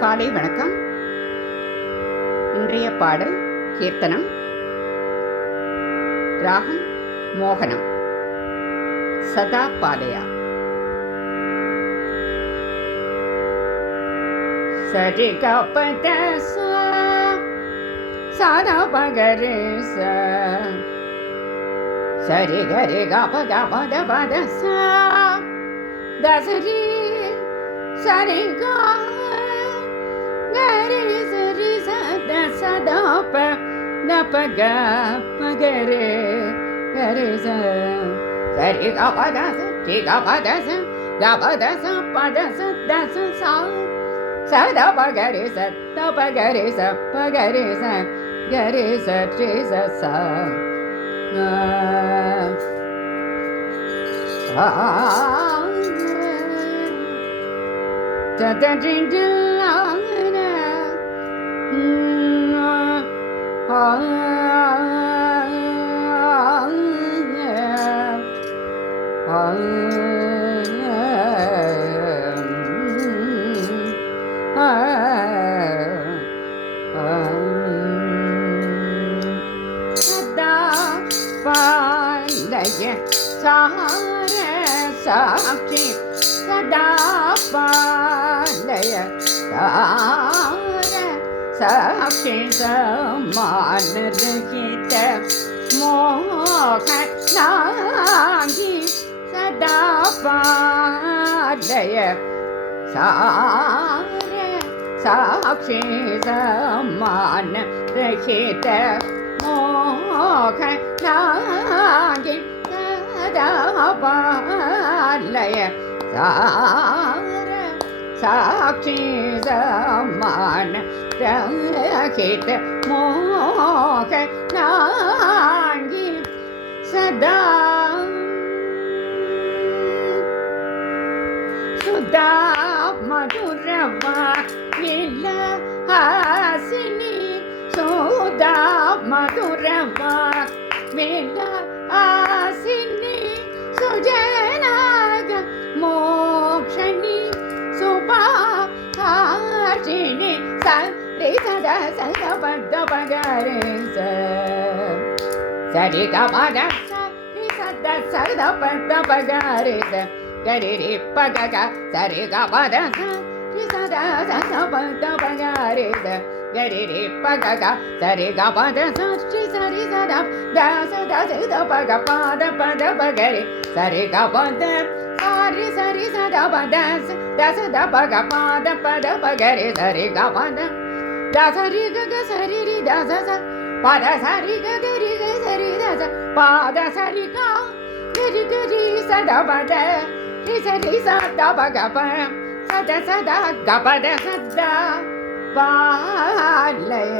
காலை வணக்கம். இன்றைய பாடல் கீர்த்தனம். ராகம் மோகனம். சதா பாதயா. சரி கபத சதா பகரி சரி கரி கப கபத பத தசரி சரி கரி சரி சத சதாப நபக பகரே கரி சரி கபதச டி கபதச கபதச பதச தச சா சத பகரி சத்த பகரி ச பகரி ச கரி ச டி ச சா சார சாட்சி சதா பாலய சார சாட்சி சமானரகித மோக நாகி சதா பாலய சார சாட்சி சமானரகித மோக நாகி பாலய சார சாட்சி சமான ரகித மோக நாங்கி சதா சுதா மதுரவா இல்ல ஹாசினி சுதா மதுரவா இல்ல ஆசினி சுஜனாக மோக்ஷணி சுபாஷினி சரி சதா சத பத பகரே சரி கபத சரி சத சத பத பகரே கரி ரி பக சரி கபத சரி சதா சத பத பகரே கரி ரி பக சரி கபத சரி சரி சதா தச தச பக பாத பத பகரி சரி கபத சரி சரி சதா பத தச த பக பாத பத பகரி சரி கபத தசரி கக சரி ரி தச பத சரி கரி க சரி தச பாத சரி க கரி கரி சதா பத ரி சரி சதா பக ப சத சதா கபத சதா பாலய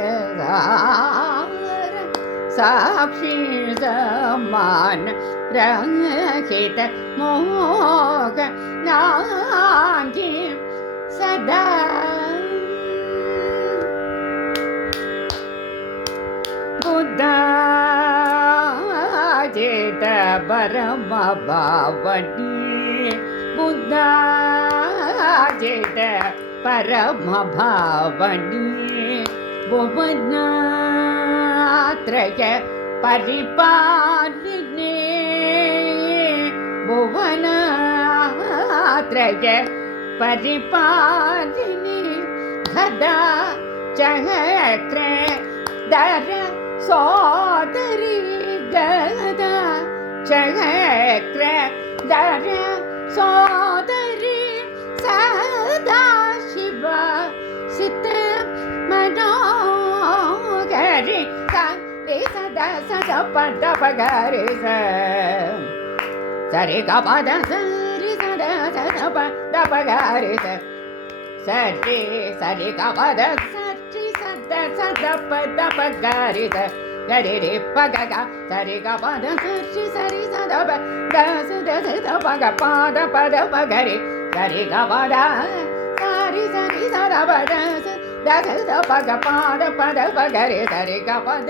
சாட்சி சமான ரகித மோக நாங்கி சதா புத்தாஜித பரம பாவனி புத்தாஜித பரம பாவனி புவனாத்ரய பரிபாலினி புவனாத்ரய பரிபாலினி கதா சஹத்ர தர சோதரி கதா சஹத்ர தர சோதரி சதா சிவ சித்த மனோகரி சரி சதா சத பத பகரி சரி கபத சரி சதா சத பத பகரி சரி சரி கபத சரி சத சத பத பகரி கரி ரி பக சரி கபத சரி சரி சத தச தச பக பாத பத பகரி சரி கபத சரி சரி சத பத தச பக பாத பத பகரி சரி கபத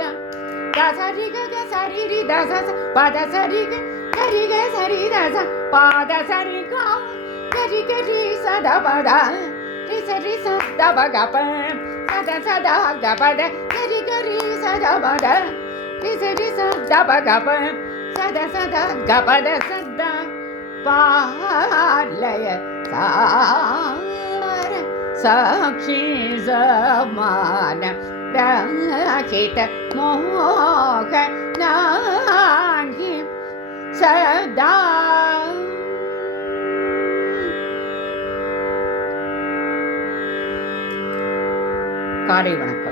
சரி கக சரி ரி தச பத சரி கரி க சரி தச பாத சரி க கரி கரி சத பத ri sa da ba ga pa sa da ga pa da ga ri sa da ba da ri sa da ba ga pa sa da ga pa da sa da pa laya sa साक्षी समान रचित मोह नाही सदा காலை வணக்கம்.